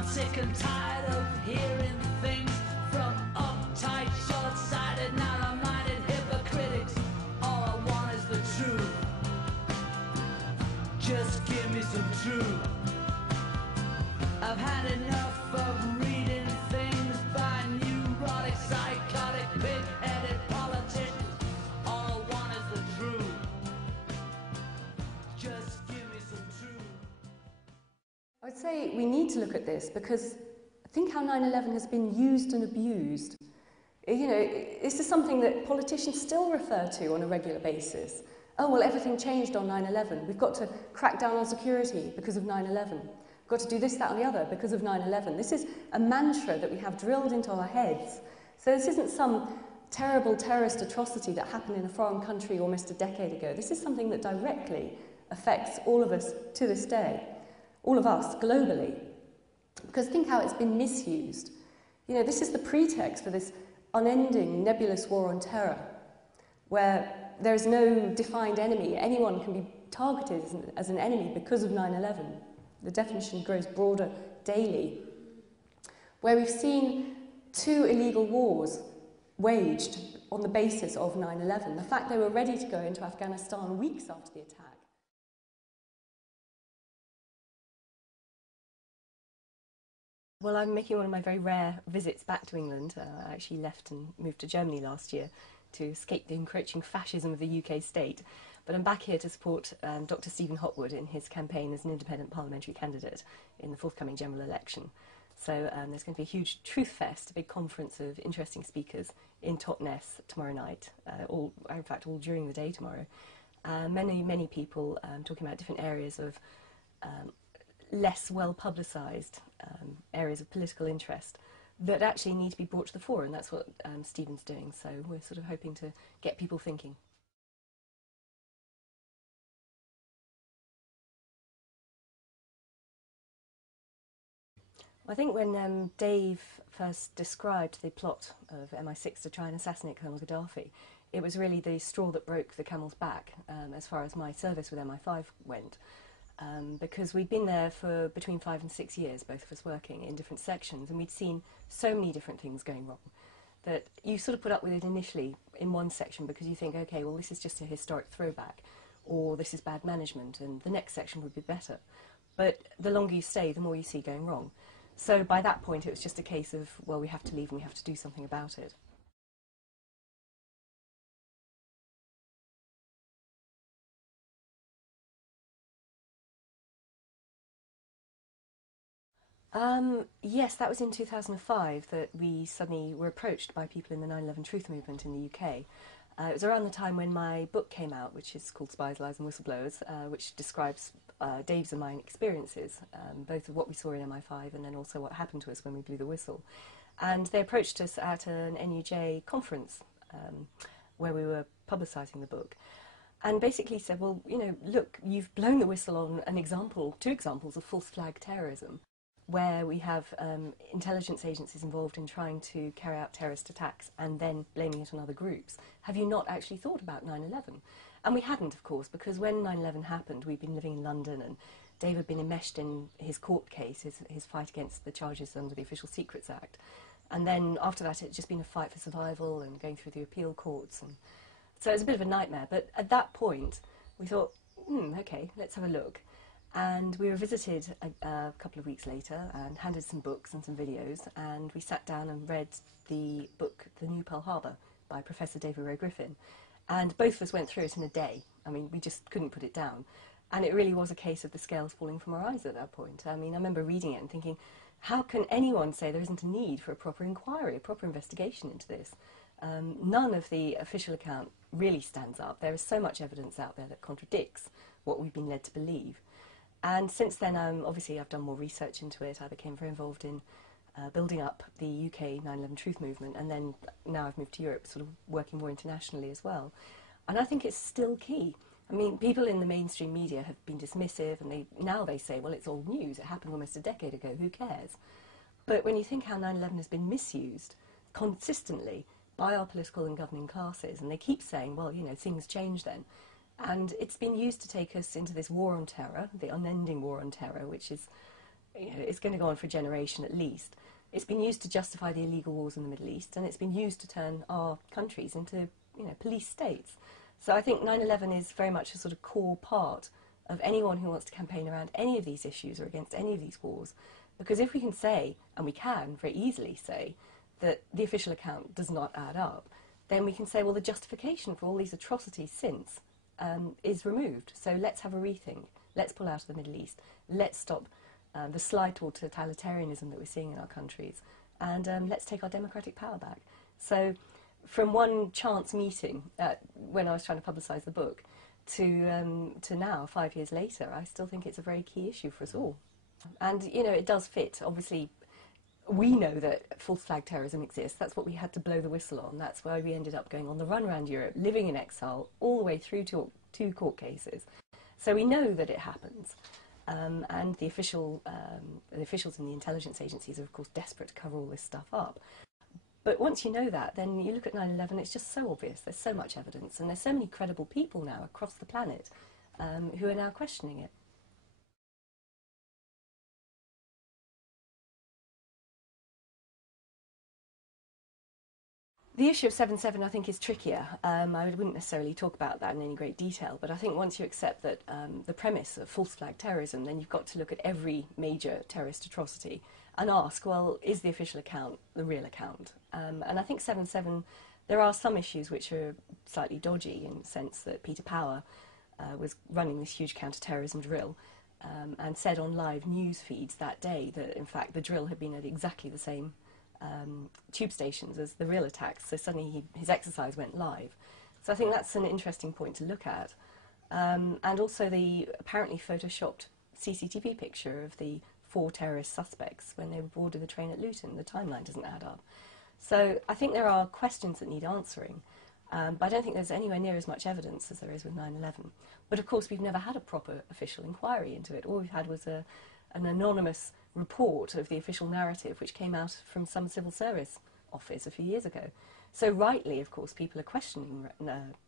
I'm sick and tired of hearing things from uptight, short-sighted, narrow-minded hypocritics. All I want is the truth. Just give me some truth. I've had enough of reading things by neurotic, psychotic, pig-headed politicians. All I want is the truth. Just give me some truth. I would say we need to look at this because think how 9/11 has been used and abused. You know, this is something that politicians still refer to on a regular basis. Oh, well, everything changed on 9/11. We've got to crack down on security because of 9/11. We've got to do this, that and the other because of 9/11. This is a mantra that we have drilled into our heads. So this isn't some terrible terrorist atrocity that happened in a foreign country almost a decade ago. This is something that directly affects all of us to this day, all of us globally. Because think how it's been misused. You know, this is the pretext for this unending nebulous war on terror, where there is no defined enemy. Anyone can be targeted as an enemy because of 9/11. The definition grows broader daily. Where we've seen 2 illegal wars waged on the basis of 9/11. The fact they were ready to go into Afghanistan weeks after the attack. Well, I'm making one of my very rare visits back to England. I actually left and moved to Germany last year to escape the encroaching fascism of the UK state. But I'm back here to support Dr. Stephen Hopwood in his campaign as an independent parliamentary candidate in the forthcoming general election. So there's going to be a huge truth fest, a big conference of interesting speakers in Totnes tomorrow night, in fact all during the day tomorrow. Many people talking about different areas of less well publicised areas of political interest that actually need to be brought to the fore, and that's what Stephen's doing. So we're sort of hoping to get people thinking. I think when Dave first described the plot of MI6 to try and assassinate Colonel Gaddafi, it was really the straw that broke the camel's back as far as my service with MI5 went. Because we'd been there for between 5 and 6 years, both of us working in different sections, and we'd seen so many different things going wrong that you sort of put up with it initially in one section because you think, okay, well, this is just a historic throwback, or this is bad management, and the next section would be better. But the longer you stay, the more you see going wrong. So by that point, it was just a case of, well, we have to leave and we have to do something about it. Yes, that was in 2005 that we suddenly were approached by people in the 9/11 Truth Movement in the UK. It was around the time when my book came out, which is called Spies, Lies and Whistleblowers, which describes Dave's and mine experiences, both of what we saw in MI5 and then also what happened to us when we blew the whistle. And they approached us at an NUJ conference where we were publicising the book. And basically said, well, you know, look, you've blown the whistle on two examples of false flag terrorism, where we have intelligence agencies involved in trying to carry out terrorist attacks and then blaming it on other groups. Have you not actually thought about 9/11? And we hadn't, of course, because when 9/11 happened, we'd been living in London and Dave had been enmeshed in his court case, his fight against the charges under the Official Secrets Act. And then after that, it had just been a fight for survival and going through the appeal courts. And so it was a bit of a nightmare. But at that point, we thought, okay, let's have a look. And we were visited a couple of weeks later and handed some books and some videos, and we sat down and read the book The New Pearl Harbor by Professor David Ray Griffin. And both of us went through it in a day. I mean, we just couldn't put it down. And it really was a case of the scales falling from our eyes at that point. I mean, I remember reading it and thinking, how can anyone say there isn't a need for a proper inquiry, a proper investigation into this? None of the official account really stands up. There is so much evidence out there that contradicts what we've been led to believe. And since then, obviously, I've done more research into it. I became very involved in building up the UK 9/11 Truth Movement, and then now I've moved to Europe, sort of working more internationally as well. And I think it's still key. I mean, people in the mainstream media have been dismissive, and now they say, well, it's old news. It happened almost a decade ago. Who cares? But when you think how 9/11 has been misused consistently by our political and governing classes, and they keep saying, well, you know, things change then. And it's been used to take us into this war on terror, the unending war on terror, which is it's going to go on for a generation at least. It's been used to justify the illegal wars in the Middle East, and it's been used to turn our countries into, police states. So I think 9/11 is very much a sort of core part of anyone who wants to campaign around any of these issues or against any of these wars. Because if we can say, and we can very easily say, that the official account does not add up, then we can say, well, the justification for all these atrocities since is removed. So let's have a rethink. Let's pull out of the Middle East. Let's stop the slide toward totalitarianism that we're seeing in our countries. And let's take our democratic power back. So from one chance meeting when I was trying to publicise the book to now, 5 years later, I still think it's a very key issue for us all. And, it does fit. Obviously, we know that false flag terrorism exists. That's what we had to blow the whistle on. That's why we ended up going on the run around Europe, living in exile, all the way through to 2 court cases. So we know that it happens. And the officials and the intelligence agencies are, of course, desperate to cover all this stuff up. But once you know that, then you look at 9/11, it's just so obvious. There's so much evidence, and there's so many credible people now across the planet who are now questioning it. The issue of 7/7, I think, is trickier. I wouldn't necessarily talk about that in any great detail, but I think once you accept that the premise of false flag terrorism, then you've got to look at every major terrorist atrocity and ask, well, is the official account the real account? And I think 7/7, there are some issues which are slightly dodgy in the sense that Peter Power was running this huge counter-terrorism drill and said on live news feeds that day that, in fact, the drill had been at exactly the same tube stations as the real attacks, so suddenly his exercise went live. So I think that's an interesting point to look at. And also the apparently photoshopped CCTV picture of the 4 terrorist suspects when they boarded the train at Luton. The timeline doesn't add up. So I think there are questions that need answering, but I don't think there's anywhere near as much evidence as there is with 9/11. But of course we've never had a proper official inquiry into it. All we've had was an anonymous report of the official narrative which came out from some civil service office a few years ago. So rightly, of course, people are questioning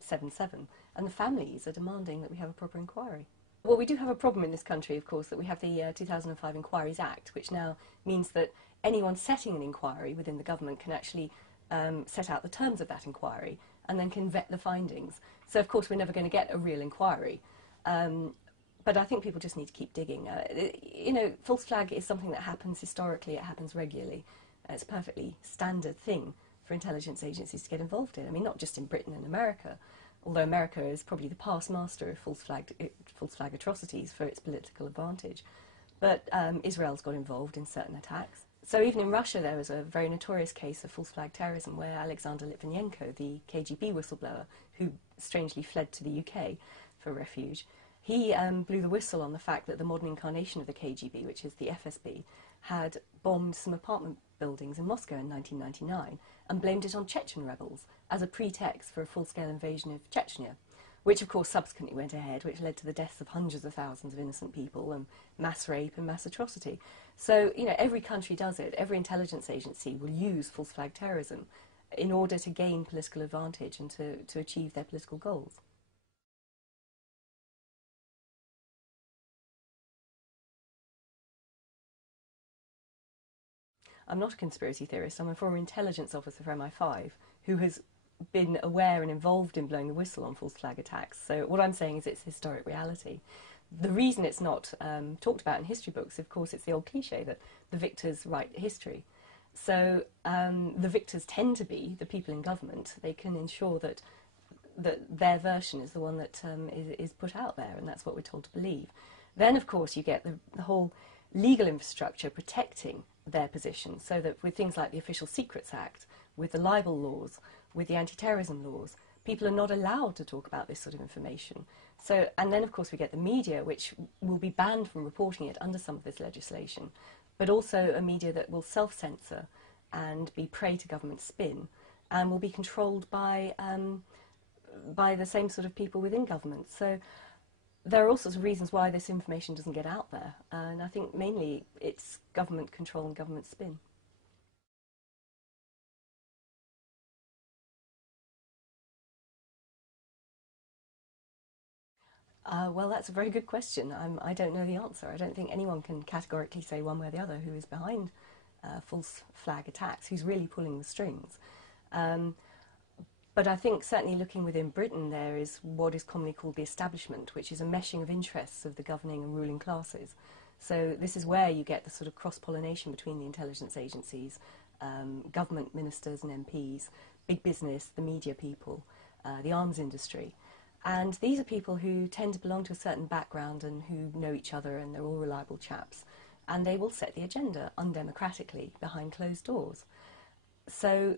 7/7, and the families are demanding that we have a proper inquiry. Well, we do have a problem in this country, of course, that we have the 2005 Inquiries Act, which now means that anyone setting an inquiry within the government can actually set out the terms of that inquiry and then can vet the findings. So, of course, we're never going to get a real inquiry. But I think people just need to keep digging. False flag is something that happens historically, it happens regularly. It's a perfectly standard thing for intelligence agencies to get involved in. I mean, not just in Britain and America, although America is probably the past master of false flag atrocities for its political advantage. But Israel's got involved in certain attacks. So even in Russia there was a very notorious case of false flag terrorism where Alexander Litvinenko, the KGB whistleblower, who strangely fled to the UK for refuge, he blew the whistle on the fact that the modern incarnation of the KGB, which is the FSB, had bombed some apartment buildings in Moscow in 1999 and blamed it on Chechen rebels as a pretext for a full-scale invasion of Chechnya, which of course subsequently went ahead, which led to the deaths of hundreds of thousands of innocent people and mass rape and mass atrocity. So, every country does it. Every intelligence agency will use false flag terrorism in order to gain political advantage and to achieve their political goals. I'm not a conspiracy theorist. I'm a former intelligence officer for MI5 who has been aware and involved in blowing the whistle on false flag attacks. So what I'm saying is it's historic reality. The reason it's not talked about in history books, of course, it's the old cliche that the victors write history. So the victors tend to be the people in government. They can ensure that their version is the one that is put out there, and that's what we're told to believe. Then, of course, you get the whole legal infrastructure protecting their position, so that with things like the Official Secrets Act, with the libel laws, with the anti-terrorism laws, people are not allowed to talk about this sort of information. So, and then of course we get the media, which will be banned from reporting it under some of this legislation, but also a media that will self-censor and be prey to government spin, and will be controlled by the same sort of people within government. So there are all sorts of reasons why this information doesn't get out there, and I think mainly it's government control and government spin. Well, that's a very good question. I don't know the answer. I don't think anyone can categorically say one way or the other who is behind false flag attacks, who's really pulling the strings. Um, but I think certainly looking within Britain, there is what is commonly called the establishment, which is a meshing of interests of the governing and ruling classes. So this is where you get the sort of cross-pollination between the intelligence agencies, government ministers and MPs, big business, the media people, the arms industry. And these are people who tend to belong to a certain background and who know each other, and they're all reliable chaps. And they will set the agenda undemocratically behind closed doors. So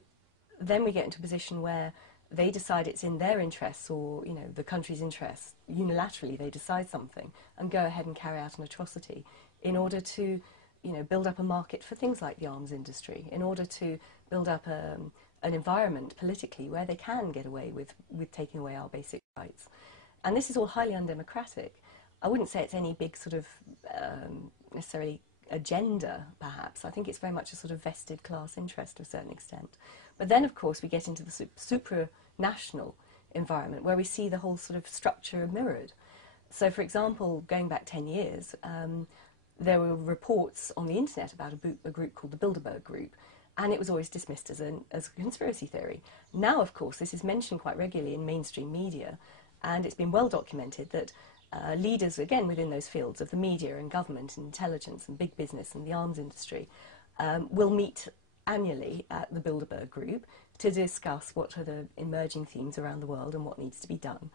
then we get into a position where they decide it's in their interests, or the country's interests, unilaterally they decide something and go ahead and carry out an atrocity in order to build up a market for things like the arms industry, in order to build up an environment politically where they can get away with taking away our basic rights. And this is all highly undemocratic. I wouldn't say it's any big sort of necessarily agenda, perhaps. I think it's very much a sort of vested class interest to a certain extent. But then, of course, we get into the supranational environment where we see the whole sort of structure mirrored. So, for example, going back 10 years, there were reports on the internet about a group called the Bilderberg Group, and it was always dismissed as a conspiracy theory. Now, of course, this is mentioned quite regularly in mainstream media, and it's been well documented that leaders, again, within those fields of the media and government and intelligence and big business and the arms industry will meet annually at the Bilderberg Group to discuss what are the emerging themes around the world and what needs to be done.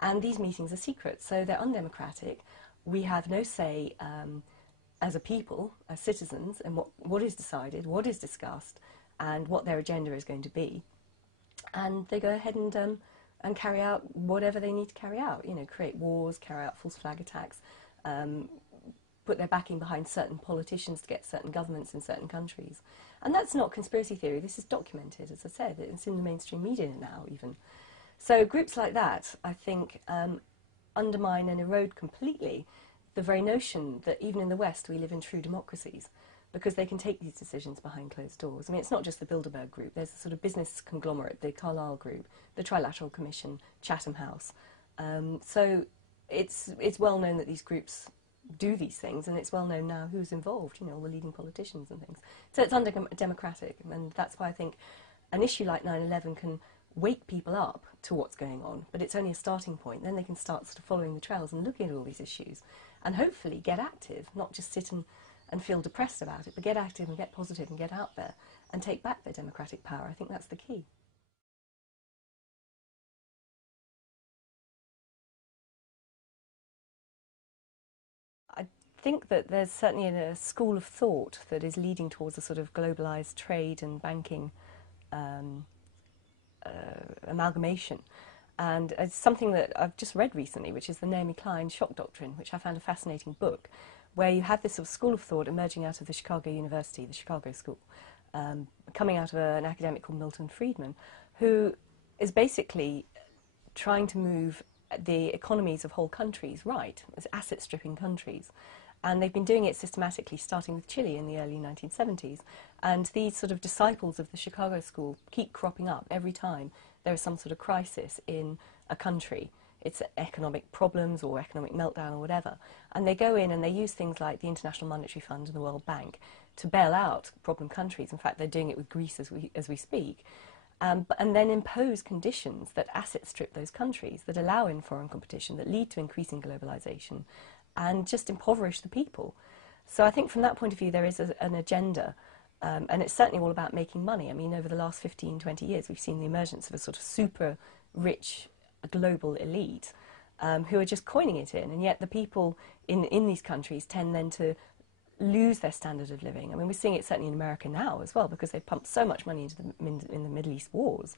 And these meetings are secret, so they're undemocratic. We have no say as a people, as citizens, in what is decided, what is discussed, and what their agenda is going to be. And they go ahead and carry out whatever they need to carry out, create wars, carry out false flag attacks, put their backing behind certain politicians to get certain governments in certain countries. And that's not conspiracy theory, this is documented, as I said, it's in the mainstream media now even. So groups like that, I think, undermine and erode completely the very notion that even in the West we live in true democracies, because they can take these decisions behind closed doors. I mean, it's not just the Bilderberg Group, there's a sort of business conglomerate, the Carlyle Group, the Trilateral Commission, Chatham House. So it's well known that these groups do these things, and it's well known now who's involved, all the leading politicians and things. So it's undemocratic, and that's why I think an issue like 9/11 can wake people up to what's going on, but it's only a starting point. Then they can start sort of following the trails and looking at all these issues and hopefully get active, not just sit and feel depressed about it, but get active and get positive and get out there and take back their democratic power. I think that's the key. I think that there's certainly a school of thought that is leading towards a sort of globalised trade and banking amalgamation. And it's something that I've just read recently, which is the Naomi Klein shock doctrine, which I found a fascinating book, where you have this sort of school of thought emerging out of the Chicago University, the Chicago School, coming out of an academic called Milton Friedman, who is basically trying to move the economies of whole countries right, as asset-stripping countries. And they've been doing it systematically, starting with Chile in the early 1970s. And these sort of disciples of the Chicago School keep cropping up every time there is some sort of crisis in a country. It's economic problems or economic meltdown or whatever. And they go in and they use things like the International Monetary Fund and the World Bank to bail out problem countries. In fact, they're doing it with Greece as we speak. And then impose conditions that asset strip those countries, that allow in foreign competition, that lead to increasing globalization, and just impoverish the people. So I think from that point of view there is an agenda, and it's certainly all about making money. I mean, over the last 15, 20 years we've seen the emergence of a sort of super rich global elite who are just coining it in, and yet the people in these countries tend then to lose their standard of living. I mean, we're seeing it certainly in America now as well, because they've pumped so much money into in the Middle East wars,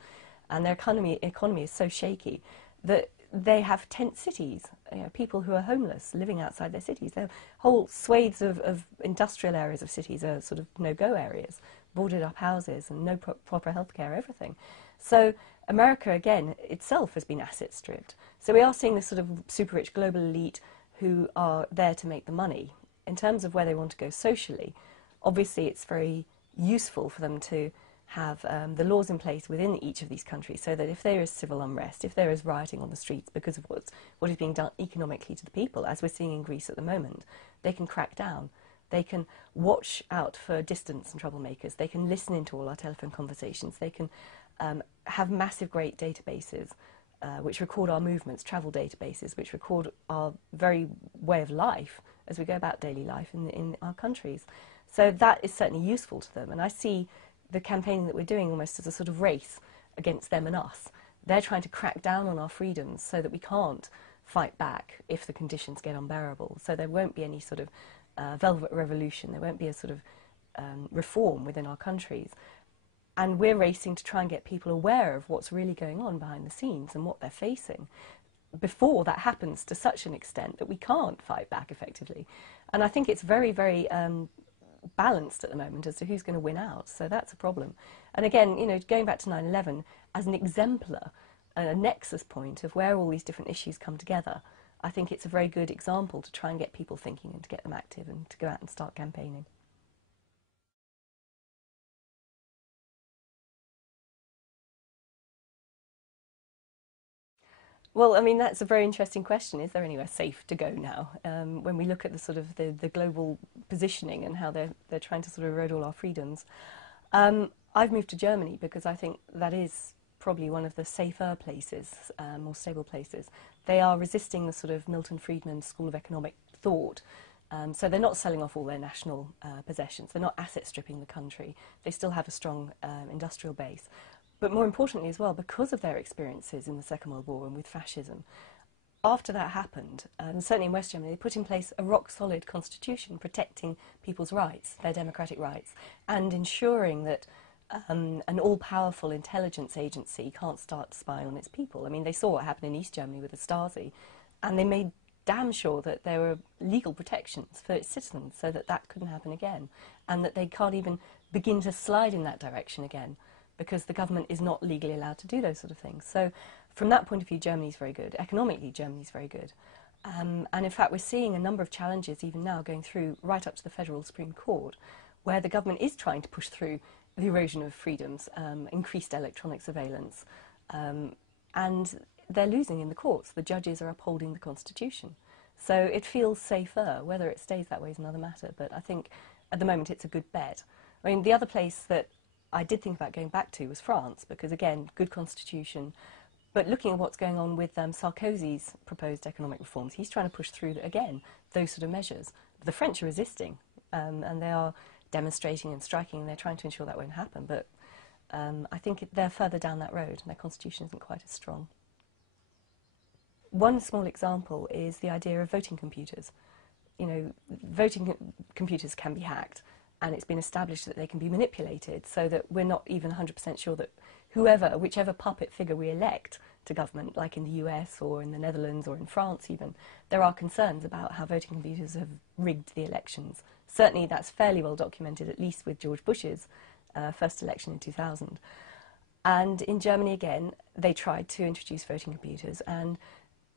and their economy is so shaky that they have tent cities, people who are homeless living outside their cities. There are whole swathes of industrial areas of cities are sort of no-go areas, boarded up houses and no proper healthcare, everything. So America, again, itself has been asset stripped. So we are seeing this sort of super rich global elite who are there to make the money. In terms of where they want to go socially, obviously it's very useful for them to have the laws in place within each of these countries so that if there is civil unrest, if there is rioting on the streets because of what is being done economically to the people, as we're seeing in Greece at the moment, they can crack down. They can watch out for dissidents and troublemakers. They can listen into all our telephone conversations. They can have massive, great databases which record our movements, travel databases, which record our very way of life as we go about daily life in our countries. So that is certainly useful to them. And I see the campaigning that we're doing almost as a sort of race against them and us. They're trying to crack down on our freedoms so that we can't fight back if the conditions get unbearable. So there won't be any sort of velvet revolution. There won't be a sort of reform within our countries. And we're racing to try and get people aware of what's really going on behind the scenes and what they're facing before that happens to such an extent that we can't fight back effectively. And I think it's very, very balanced at the moment as to who's going to win out. So that's a problem. And again, you know, going back to 9/11 as an exemplar, a nexus point of where all these different issues come together, I think it's a very good example to try and get people thinking and to get them active and to go out and start campaigning. Well, I mean, that's a very interesting question. Is there anywhere safe to go now? When we look at the sort of the global positioning and how they're trying to sort of erode all our freedoms. I've moved to Germany because I think that is probably one of the safer places, more stable places. They are resisting the sort of Milton Friedman School of Economic thought. So they're not selling off all their national possessions. They're not asset stripping the country. They still have a strong industrial base. But more importantly as well, because of their experiences in the Second World War and with fascism, after that happened, and certainly in West Germany, they put in place a rock-solid constitution protecting people's rights, their democratic rights, and ensuring that an all-powerful intelligence agency can't start spying on its people. I mean, they saw what happened in East Germany with the Stasi, and they made damn sure that there were legal protections for its citizens so that that couldn't happen again, and that they can't even begin to slide in that direction again, because the government is not legally allowed to do those sort of things. So from that point of view, Germany's very good. Economically, Germany's very good. And in fact, we're seeing a number of challenges even now going through right up to the Federal Supreme Court, where the government is trying to push through the erosion of freedoms, increased electronic surveillance, and they're losing in the courts. The judges are upholding the Constitution. So it feels safer. Whether it stays that way is another matter, but I think at the moment it's a good bet. I mean, the other place that I did think about going back to was France, because again, good constitution. But looking at what's going on with Sarkozy's proposed economic reforms, he's trying to push through, again, those sort of measures. The French are resisting, and they are demonstrating and striking, and they're trying to ensure that won't happen. But I think they're further down that road, and their constitution isn't quite as strong. One small example is the idea of voting computers. You know, voting computers can be hacked, and it's been established that they can be manipulated so that we're not even 100% sure that whichever puppet figure we elect to government, like in the US or in the Netherlands or in France even, there are concerns about how voting computers have rigged the elections. Certainly that's fairly well documented, at least with George Bush's first election in 2000. And in Germany again, they tried to introduce voting computers, and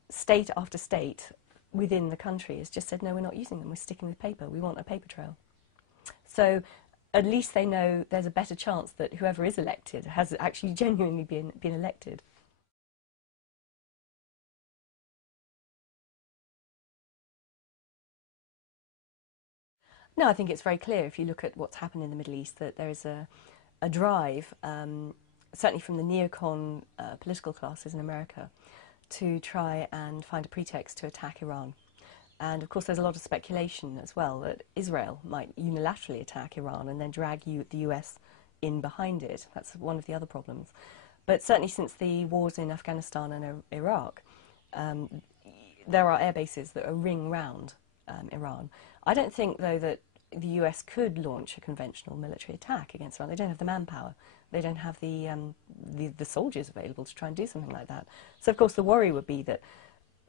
state after state within the country has just said, no, we're not using them, we're sticking with paper, we want a paper trail. So at least they know there's a better chance that whoever is elected has actually genuinely been elected. No, I think it's very clear if you look at what's happened in the Middle East that there is a drive, certainly from the neocon political classes in America, to try and find a pretext to attack Iran. And of course there's a lot of speculation as well that Israel might unilaterally attack Iran and then drag the US in behind it. That's one of the other problems. But certainly since the wars in Afghanistan and Iraq, there are air bases that are ring round Iran. I don't think, though, that the US could launch a conventional military attack against Iran. They don't have the manpower. They don't have the soldiers available to try and do something like that. So, of course, the worry would be that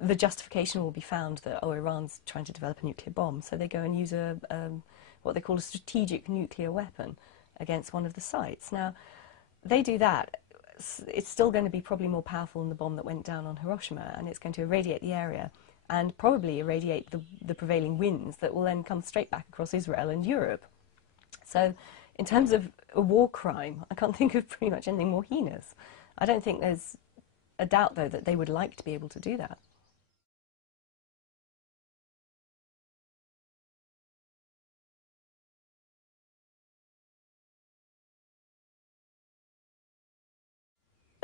the justification will be found that, oh, Iran's trying to develop a nuclear bomb, so they go and use what they call a strategic nuclear weapon against one of the sites. Now, they do that. It's still going to be probably more powerful than the bomb that went down on Hiroshima, and it's going to irradiate the area and probably irradiate the prevailing winds that will then come straight back across Israel and Europe. So in terms of a war crime, I can't think of pretty much anything more heinous. I don't think there's a doubt, though, that they would like to be able to do that.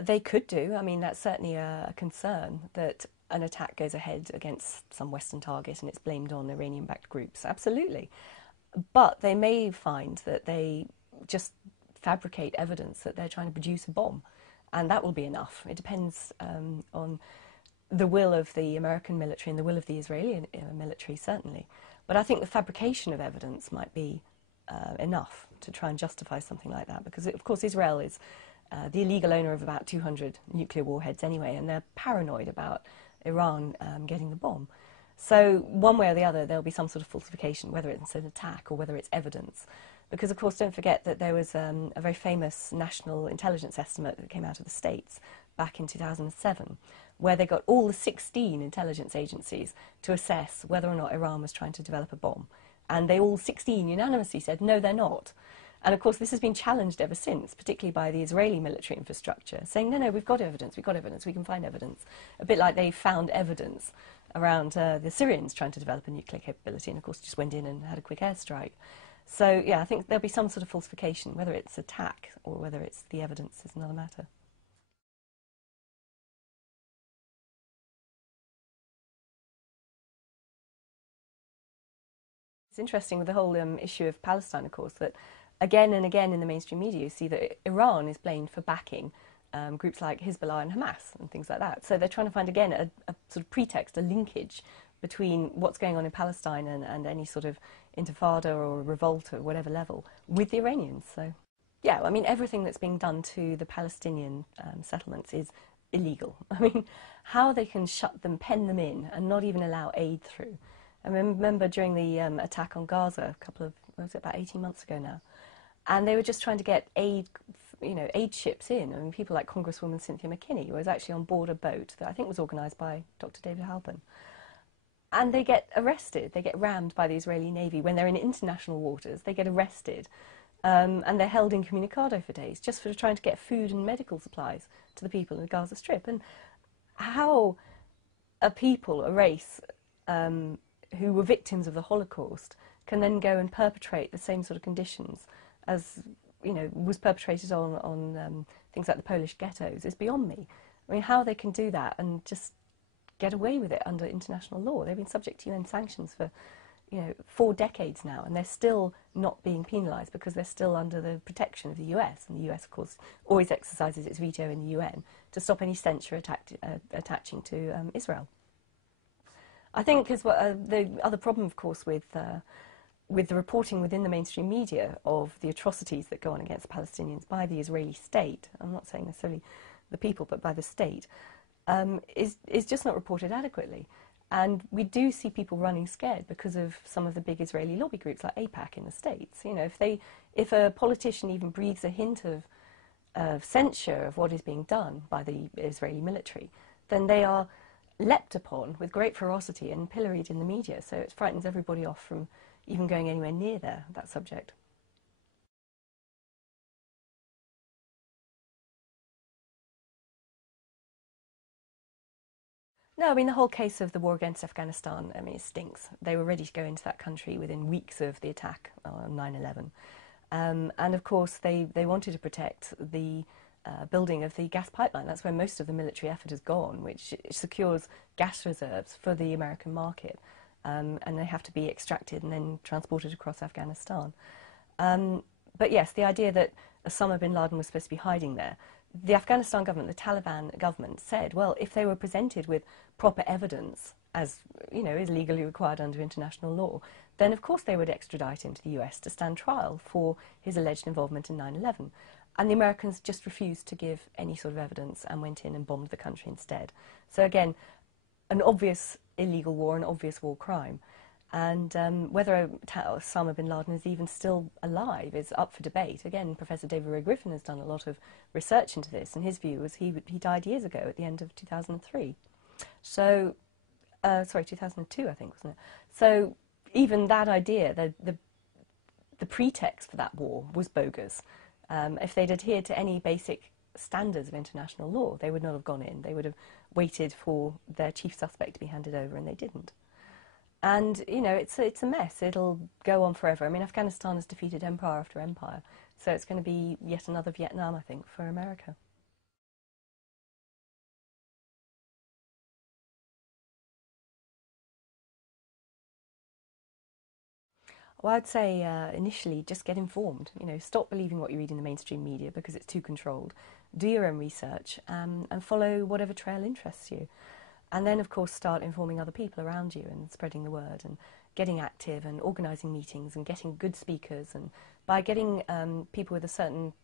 They could do. I mean, that's certainly a concern that an attack goes ahead against some Western target and it's blamed on Iranian-backed groups. Absolutely. But they may find that they just fabricate evidence that they're trying to produce a bomb, and that will be enough. It depends on the will of the American military and the will of the Israeli military, certainly. But I think the fabrication of evidence might be enough to try and justify something like that, because, of course, Israel is the illegal owner of about 200 nuclear warheads anyway, and they're paranoid about Iran getting the bomb. So one way or the other, there'll be some sort of falsification, whether it's an attack or whether it's evidence. Because, of course, don't forget that there was a very famous national intelligence estimate that came out of the States back in 2007, where they got all the 16 intelligence agencies to assess whether or not Iran was trying to develop a bomb. And they all 16 unanimously said, no, they're not. And, of course, this has been challenged ever since, particularly by the Israeli military infrastructure, saying, no, we've got evidence, we can find evidence. A bit like they found evidence around the Syrians trying to develop a nuclear capability and, of course, just went in and had a quick airstrike. So, yeah, I think there'll be some sort of falsification. Whether it's attack or whether it's the evidence is another matter. It's interesting with the whole issue of Palestine, of course, that again and again in the mainstream media you see that Iran is blamed for backing groups like Hezbollah and Hamas and things like that. So they're trying to find, again, a sort of pretext, a linkage between what's going on in Palestine and any sort of intifada or revolt at whatever level with the Iranians. So, yeah, I mean, everything that's being done to the Palestinian settlements is illegal. I mean, how they can shut them, pen them in, and not even allow aid through. I remember during the attack on Gaza a couple of, what was it, about 18 months ago now, and they were just trying to get aid, aid ships in. I mean, people like Congresswoman Cynthia McKinney, who was actually on board a boat that I think was organised by Dr. David Halpern. And they get arrested, they get rammed by the Israeli Navy. When they're in international waters, they get arrested, and they're held incommunicado for days, just for trying to get food and medical supplies to the people in the Gaza Strip. And how a people, a race, who were victims of the Holocaust, can then go and perpetrate the same sort of conditions as, was perpetrated on things like the Polish ghettos is beyond me. I mean, how they can do that and just get away with it under international law. They've been subject to UN sanctions for, 4 decades now, and they're still not being penalised because they're still under the protection of the US. And the US, of course, always exercises its veto in the UN to stop any censure attaching to Israel. I think as well, the other problem, of course, with the reporting within the mainstream media of the atrocities that go on against the Palestinians by the Israeli state, I'm not saying necessarily the people, but by the state, is just not reported adequately. And we do see people running scared because of some of the big Israeli lobby groups like AIPAC in the States. If a politician even breathes a hint of censure of what is being done by the Israeli military, then they are leapt upon with great ferocity and pilloried in the media. So it frightens everybody off from even going anywhere near that subject. No, I mean, the whole case of the war against Afghanistan, I mean, it stinks. They were ready to go into that country within weeks of the attack on 9/11. And, of course, they wanted to protect the building of the gas pipeline. That's where most of the military effort has gone, which secures gas reserves for the American market. And they have to be extracted and then transported across Afghanistan. But, yes, the idea that Osama bin Laden was supposed to be hiding there, the Afghanistan government, the Taliban government, said, well, if they were presented with proper evidence, as is legally required under international law, then of course they would extradite him to the US to stand trial for his alleged involvement in 9/11. And the Americans just refused to give any sort of evidence and went in and bombed the country instead. So again, an obvious illegal war, an obvious war crime. And whether Osama bin Laden is even still alive is up for debate. Again, Professor David Ray Griffin has done a lot of research into this, and his view was he died years ago at the end of 2003. So, 2002, I think, wasn't it? So even that idea, the pretext for that war was bogus. If they'd adhered to any basic standards of international law, they would not have gone in. They would have waited for their chief suspect to be handed over, and they didn't. And, you know, it's a mess. It'll go on forever. I mean, Afghanistan has defeated empire after empire, so it's going to be yet another Vietnam, I think, for America. Well, I'd say initially just get informed. You know, stop believing what you read in the mainstream media because it's too controlled. Do your own research and follow whatever trail interests you. And then, of course, start informing other people around you and spreading the word and getting active and organising meetings and getting good speakers. And by getting people with a certain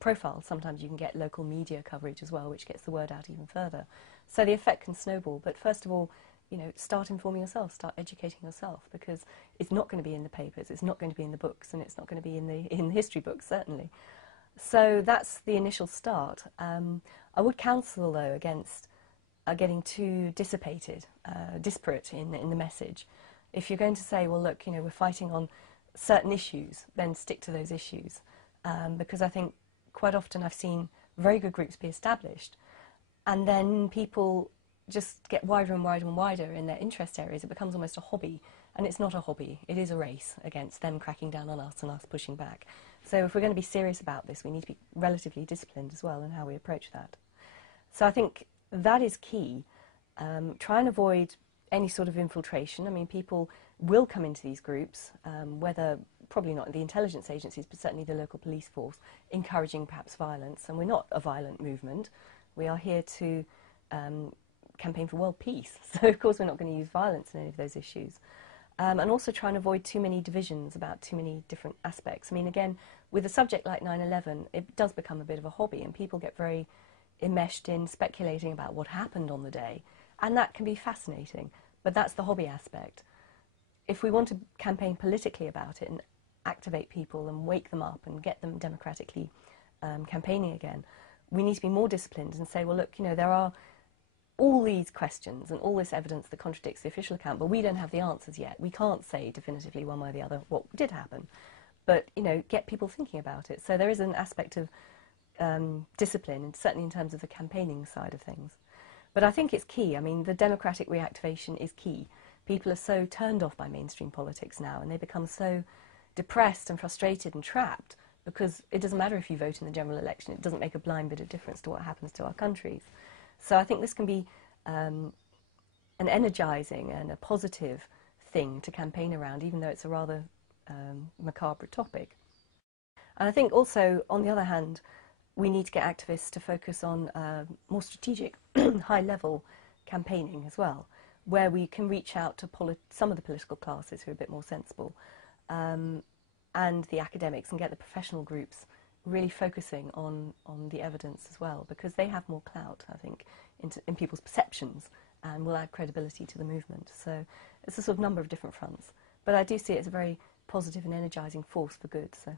profile, sometimes you can get local media coverage as well, which gets the word out even further. So the effect can snowball. But first of all, you know, start informing yourself, start educating yourself, because it's not going to be in the papers, it's not going to be in the books, and it's not going to be in the history books, certainly. So that's the initial start. I would counsel, though, against getting too dissipated, disparate in the message. If you're going to say, well, look, you know, we're fighting on certain issues, then stick to those issues. Because I think quite often I've seen very good groups be established, and then people just get wider and wider and wider in their interest areas. It becomes almost a hobby, and it's not a hobby. It is a race against them cracking down on us and us pushing back. So if we're going to be serious about this, we need to be relatively disciplined as well in how we approach that. So I think that is key. Try and avoid any sort of infiltration. I mean, people will come into these groups, whether probably not the intelligence agencies, but certainly the local police force, encouraging perhaps violence. And we're not a violent movement. We are here to campaign for world peace. So, of course, we're not going to use violence in any of those issues. And also try and avoid too many divisions about too many different aspects. I mean, again, with a subject like 9/11, it does become a bit of a hobby, and people get very enmeshed in speculating about what happened on the day. And that can be fascinating, but that's the hobby aspect. If we want to campaign politically about it and activate people and wake them up and get them democratically campaigning again, we need to be more disciplined and say, well, look, you know, there are all these questions and all this evidence that contradicts the official account, but we don't have the answers yet. We can't say definitively one way or the other what did happen. But, you know, get people thinking about it. So there is an aspect of discipline, and certainly in terms of the campaigning side of things. But I think it's key. I mean, the democratic reactivation is key. People are so turned off by mainstream politics now, and they become so depressed and frustrated and trapped because it doesn't matter if you vote in the general election. It doesn't make a blind bit of difference to what happens to our countries. So I think this can be an energising and a positive thing to campaign around, even though it's a rather macabre topic. And I think also, on the other hand, we need to get activists to focus on more strategic, high-level campaigning as well, where we can reach out to some of the political classes who are a bit more sensible, and the academics, and get the professional groups really focusing on the evidence as well, because they have more clout, I think, in people's perceptions, and will add credibility to the movement. So it's a sort of number of different fronts. But I do see it as a very positive and energising force for good. So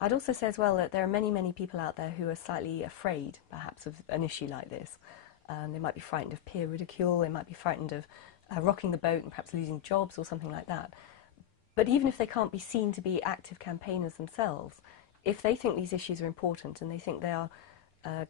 I'd also say as well that there are many, many people out there who are slightly afraid, perhaps, of an issue like this. They might be frightened of peer ridicule, they might be frightened of rocking the boat and perhaps losing jobs or something like that. But even if they can't be seen to be active campaigners themselves, if they think these issues are important and they think they are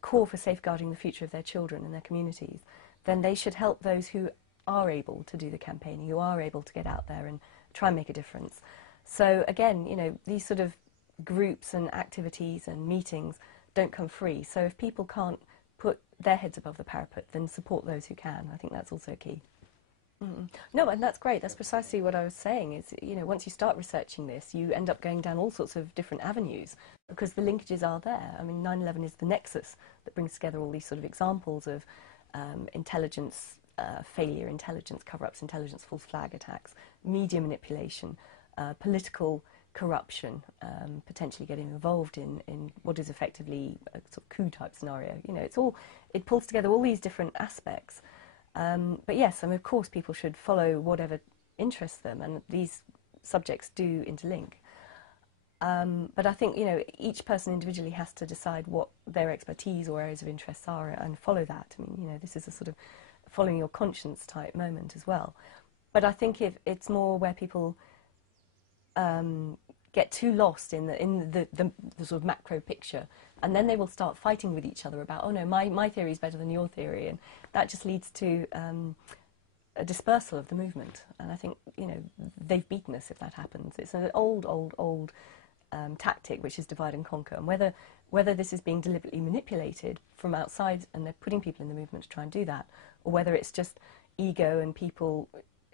core for safeguarding the future of their children and their communities, then they should help those who are able to do the campaigning, who are able to get out there and try and make a difference. So again, you know, these sort of groups and activities and meetings don't come free. So if people can't put their heads above the parapet, then support those who can. I think that's also key. No, and that's great. That's precisely what I was saying is, you know, once you start researching this, you end up going down all sorts of different avenues because the linkages are there. I mean, 9/11 is the nexus that brings together all these sort of examples of intelligence failure, intelligence cover-ups, intelligence false flag attacks, media manipulation, political corruption, potentially getting involved in what is effectively a sort of coup type scenario. You know, it pulls together all these different aspects. But yes, I mean, of course people should follow whatever interests them, and these subjects do interlink. But I think, you know, each person individually has to decide what their expertise or areas of interest are and follow that. I mean, you know, this is a sort of following your conscience type moment as well. But I think if it's more where people get too lost in the sort of macro picture, and then they will start fighting with each other about, oh no, my theory is better than your theory, and that just leads to a dispersal of the movement. And I think, you know, they've beaten us if that happens. It's an old tactic, which is divide and conquer. And whether this is being deliberately manipulated from outside and they're putting people in the movement to try and do that, or whether it's just ego and people,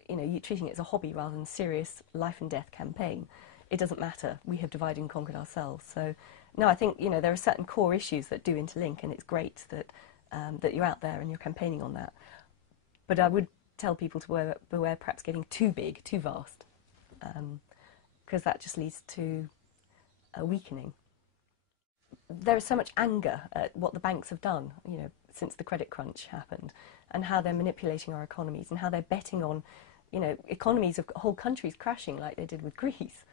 you know, you treating it as a hobby rather than serious life and death campaign, it doesn't matter. We have divided and conquered ourselves. So, no, I think, you know, there are certain core issues that do interlink, and it's great that that you're out there and you're campaigning on that. But I would tell people to beware perhaps getting too big, too vast, because that just leads to a weakening. There is so much anger at what the banks have done, you know, since the credit crunch happened, and how they're manipulating our economies and how they're betting on, you know, economies of whole countries crashing like they did with Greece.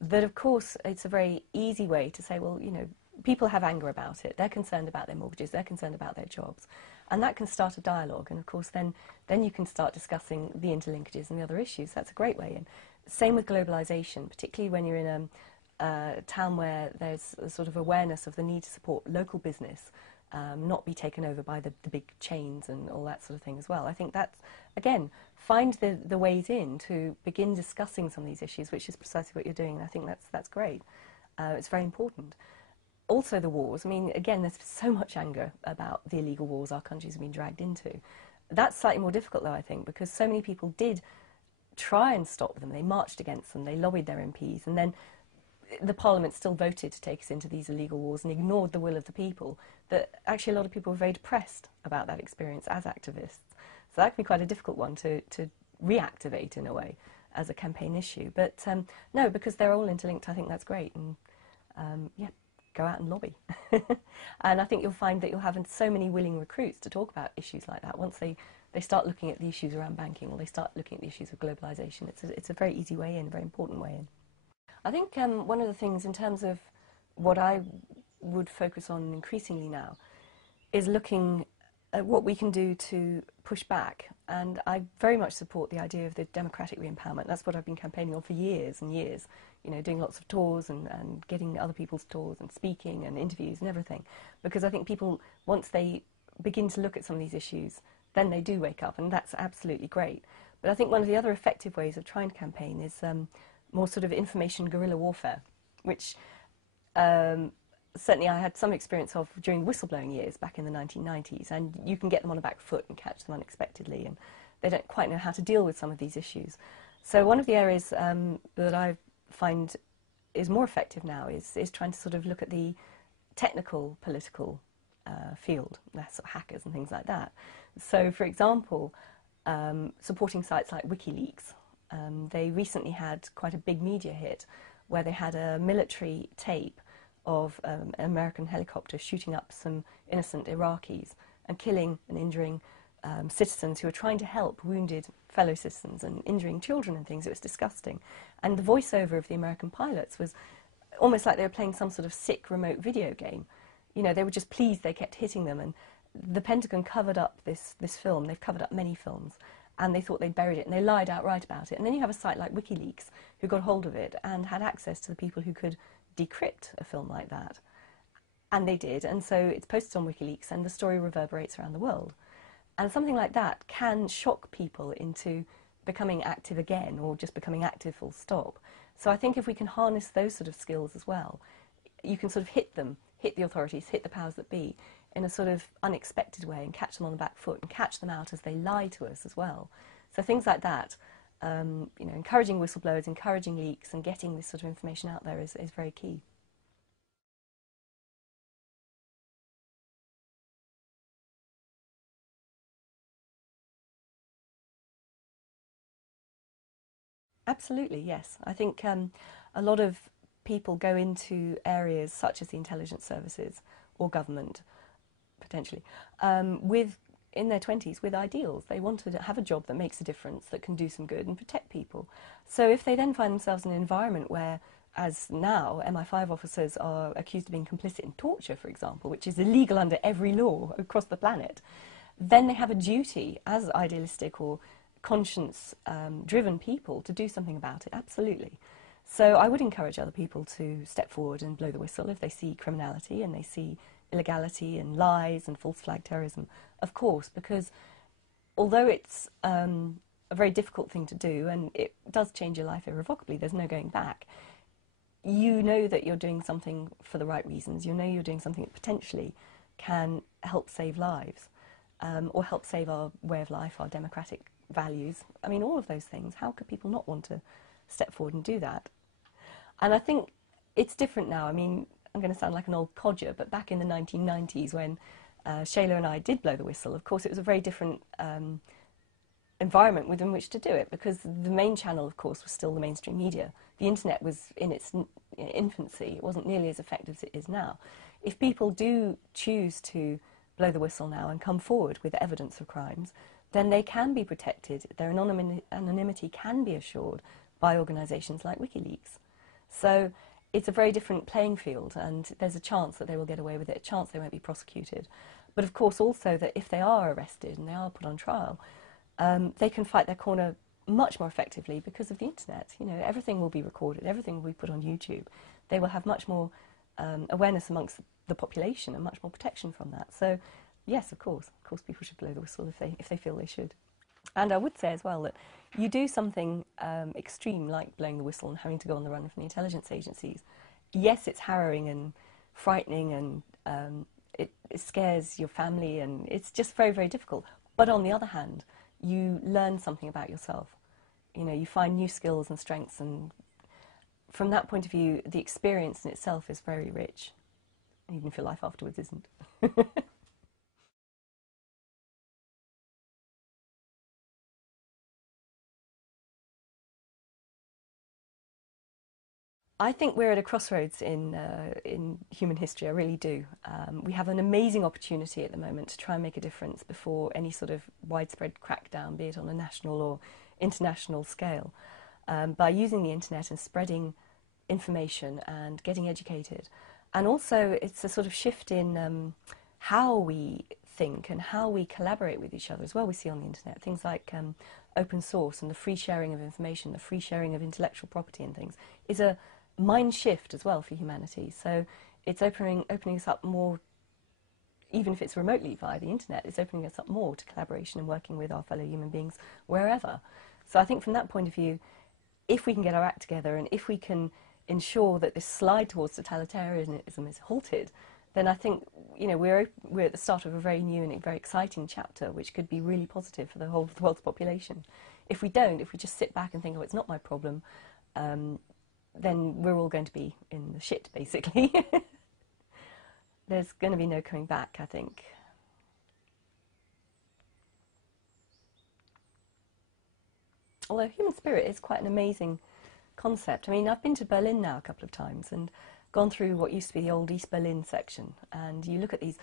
That, of course, it's a very easy way to say, well, you know, people have anger about it. They're concerned about their mortgages. They're concerned about their jobs. And that can start a dialogue. And, of course, then you can start discussing the interlinkages and the other issues. That's a great way in. Same with globalisation, particularly when you're in a town where there's a sort of awareness of the need to support local business, not be taken over by the big chains and all that sort of thing as well. I think that's, again, find the ways in to begin discussing some of these issues, which is precisely what you're doing. And I think that's great. It's very important. Also the wars, I mean, again, there's so much anger about the illegal wars our countries have been dragged into. That's slightly more difficult, though, I think, because so many people did try and stop them. They marched against them, they lobbied their MPs, and then the Parliament still voted to take us into these illegal wars and ignored the will of the people, that actually a lot of people were very depressed about that experience as activists. So that can be quite a difficult one to reactivate, in a way, as a campaign issue. But no, because they're all interlinked, I think that's great. And yeah, go out and lobby. And I think you'll find that you'll have so many willing recruits to talk about issues like that once they start looking at the issues around banking, or they start looking at the issues of globalisation. It's a very easy way in, a very important way in. I think one of the things in terms of what I would focus on increasingly now is looking at what we can do to push back. And I very much support the idea of the democratic re-empowerment. That's what I've been campaigning on for years and years, you know, doing lots of tours and getting other people's tours and speaking and interviews and everything. Because I think people, once they begin to look at some of these issues, then they do wake up, and that's absolutely great. But I think one of the other effective ways of trying to campaign is more sort of information guerrilla warfare, which certainly I had some experience of during whistleblowing years back in the 1990s, and you can get them on a back foot and catch them unexpectedly, and they don't quite know how to deal with some of these issues. So one of the areas that I find is more effective now is trying to sort of look at the technical political field, that's sort of hackers and things like that. So, for example, supporting sites like WikiLeaks. They recently had quite a big media hit where they had a military tape of an American helicopter shooting up some innocent Iraqis and killing and injuring citizens who were trying to help wounded fellow citizens and injuring children and things. It was disgusting. And the voiceover of the American pilots was almost like they were playing some sort of sick remote video game. You know, they were just pleased they kept hitting them. And the Pentagon covered up this film. They've covered up many films. And they thought they'd buried it, and they lied outright about it. And then you have a site like WikiLeaks who got hold of it and had access to the people who could decrypt a film like that. And they did, and so it's posted on WikiLeaks, and the story reverberates around the world. And something like that can shock people into becoming active again, or just becoming active full stop. So I think if we can harness those sort of skills as well, you can sort of hit the authorities, hit the powers that be, in a sort of unexpected way, and catch them on the back foot and catch them out as they lie to us as well. So things like that, you know, encouraging whistleblowers, encouraging leaks, and getting this sort of information out there is very key. Absolutely, yes. I think a lot of people go into areas such as the intelligence services or government, potentially, in their 20s with ideals. They want to have a job that makes a difference, that can do some good and protect people. So if they then find themselves in an environment where, as now, MI5 officers are accused of being complicit in torture, for example, which is illegal under every law across the planet, then they have a duty as idealistic or conscience-driven people to do something about it, absolutely. So I would encourage other people to step forward and blow the whistle if they see criminality and they see illegality and lies and false flag terrorism, of course, because although it's a very difficult thing to do and it does change your life irrevocably, there's no going back, you know that you're doing something for the right reasons. You know you're doing something that potentially can help save lives, or help save our way of life, our democratic values. I mean, all of those things. How could people not want to step forward and do that? And I think it's different now. I mean, I'm going to sound like an old codger, but back in the 1990s when Shayla and I did blow the whistle, of course it was a very different environment within which to do it, because the main channel, of course, was still the mainstream media. The internet was in its infancy. It wasn't nearly as effective as it is now. If people do choose to blow the whistle now and come forward with evidence of crimes, then they can be protected. Their anonymity can be assured by organisations like WikiLeaks. So it's a very different playing field, and there's a chance that they will get away with it, a chance they won't be prosecuted. But of course also that if they are arrested and they are put on trial, they can fight their corner much more effectively because of the internet. You know, everything will be recorded, everything will be put on YouTube. They will have much more awareness amongst the population and much more protection from that. So yes, of course people should blow the whistle if they feel they should. And I would say as well that you do something extreme like blowing the whistle and having to go on the run from the intelligence agencies. Yes, it's harrowing and frightening, and it scares your family, and it's just very, very difficult. But on the other hand, you learn something about yourself. You know, you find new skills and strengths, and from that point of view, the experience in itself is very rich, even if your life afterwards isn't. I think we're at a crossroads in human history, I really do. We have an amazing opportunity at the moment to try and make a difference before any sort of widespread crackdown, be it on a national or international scale, by using the internet and spreading information and getting educated. And also it's a sort of shift in how we think and how we collaborate with each other as well. We see on the internet things like open source and the free sharing of information, the free sharing of intellectual property and things is a mind shift as well for humanity. So it's opening us up more, even if it's remotely via the internet, it's opening us up more to collaboration and working with our fellow human beings wherever. So I think from that point of view, if we can get our act together and if we can ensure that this slide towards totalitarianism is halted, then I think, you know, we're at the start of a very new and very exciting chapter which could be really positive for the whole of the world's population. If we don't, if we just sit back and think, oh, it's not my problem, then we're all going to be in the shit, basically. There's going to be no coming back, I think. Although human spirit is quite an amazing concept. I mean, I've been to Berlin now a couple of times and gone through what used to be the old East Berlin section, and you look at these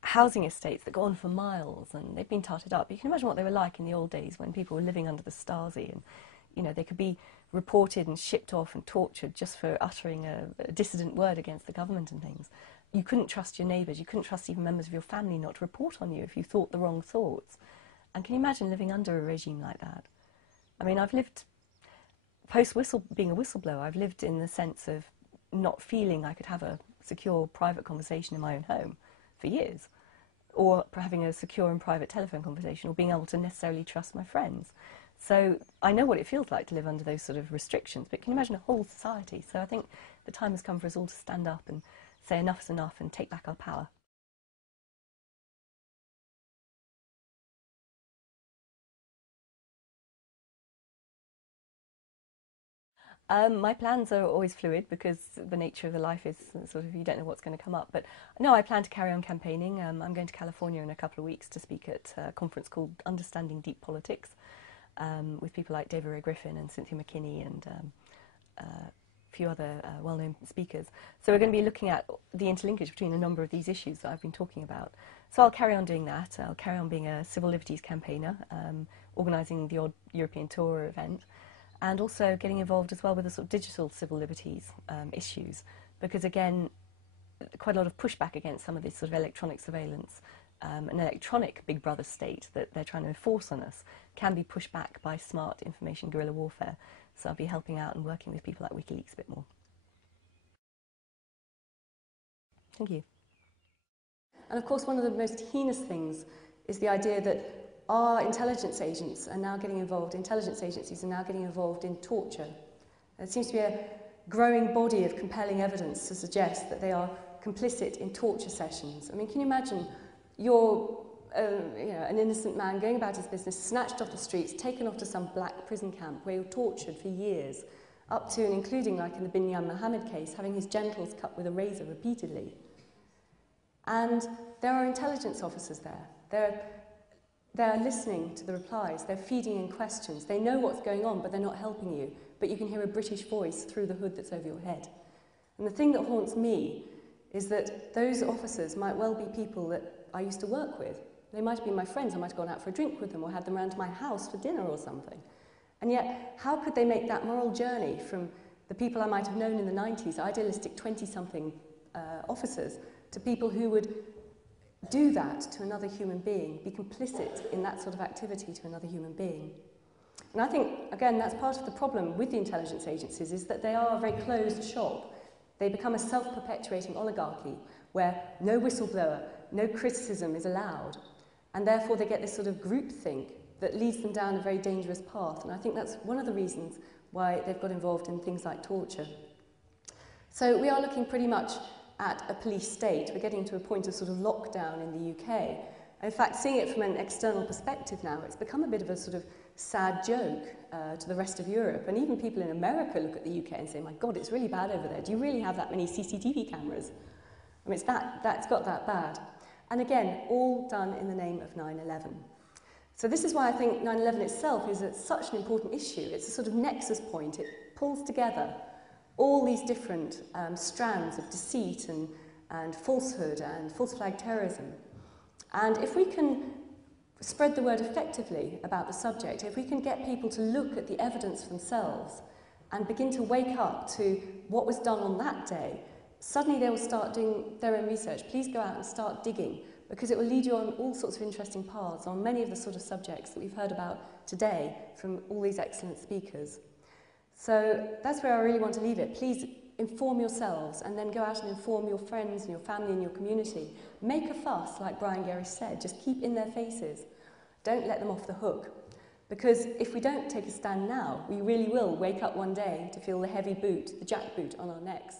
housing estates that go on for miles, and they've been tarted up. You can imagine what they were like in the old days when people were living under the Stasi, and you know, they could be reported and shipped off and tortured just for uttering a dissident word against the government and things. You couldn't trust your neighbours, you couldn't trust even members of your family not to report on you if you thought the wrong thoughts. And can you imagine living under a regime like that? I mean, I've lived, being a whistleblower, I've lived in the sense of not feeling I could have a secure private conversation in my own home for years, or having a secure and private telephone conversation, or being able to necessarily trust my friends. So I know what it feels like to live under those sort of restrictions, but can you imagine a whole society? So I think the time has come for us all to stand up and say enough's enough and take back our power. My plans are always fluid because the nature of the life is sort of you don't know what's going to come up. But no, I plan to carry on campaigning. I'm going to California in a couple of weeks to speak at a conference called Understanding Deep Politics with people like David Ray Griffin and Cynthia McKinney and a few other well-known speakers. So we're going to be looking at the interlinkage between a number of these issues that I've been talking about. So I'll carry on doing that. I'll carry on being a civil liberties campaigner, organising the odd European tour event, and also getting involved as well with the sort of digital civil liberties issues, because again, quite a lot of pushback against some of this sort of electronic surveillance, an electronic Big Brother state that they're trying to enforce on us can be pushed back by smart information guerrilla warfare. So I'll be helping out and working with people like WikiLeaks a bit more. Thank you. And of course, one of the most heinous things is the idea that our intelligence agencies are now getting involved in torture. There seems to be a growing body of compelling evidence to suggest that they are complicit in torture sessions. I mean, can you imagine you're an innocent man going about his business, snatched off the streets, taken off to some black prison camp where you're tortured for years, up to and including, like in the Binyan Mohammed case, having his genitals cut with a razor repeatedly. And there are intelligence officers there. They're listening to the replies, they're feeding in questions, they know what's going on, but they're not helping you, but you can hear a British voice through the hood that's over your head. And the thing that haunts me is that those officers might well be people that I used to work with. They might have been my friends, I might have gone out for a drink with them or had them round to my house for dinner or something. And yet, how could they make that moral journey from the people I might have known in the 90s, idealistic 20-something officers, to people who would do that to another human being, be complicit in that sort of activity to another human being? And I think, again, that's part of the problem with the intelligence agencies, is that they are a very closed shop. They become a self-perpetuating oligarchy where no whistleblower, no criticism is allowed, and therefore they get this sort of groupthink that leads them down a very dangerous path. And I think that's one of the reasons why they've got involved in things like torture. So we are looking pretty much at a police state. We're getting to a point of sort of lockdown in the UK. In fact, seeing it from an external perspective now, it's become a bit of a sort of sad joke to the rest of Europe. And even people in America look at the UK and say, my God, it's really bad over there. Do you really have that many CCTV cameras? I mean, that's got that bad. And again, all done in the name of 9/11. So this is why I think 9/11 itself is such an important issue. It's a sort of nexus point. It pulls together all these different strands of deceit and falsehood and false flag terrorism. And if we can spread the word effectively about the subject, if we can get people to look at the evidence for themselves and begin to wake up to what was done on that day, suddenly they will start doing their own research. Please go out and start digging, because it will lead you on all sorts of interesting paths on many of the sort of subjects that we've heard about today from all these excellent speakers. So that's where I really want to leave it. Please inform yourselves and then go out and inform your friends and your family and your community. Make a fuss, like Brian Gerrish said. Just keep in their faces. Don't let them off the hook. Because if we don't take a stand now, we really will wake up one day to feel the heavy boot, the jackboot on our necks.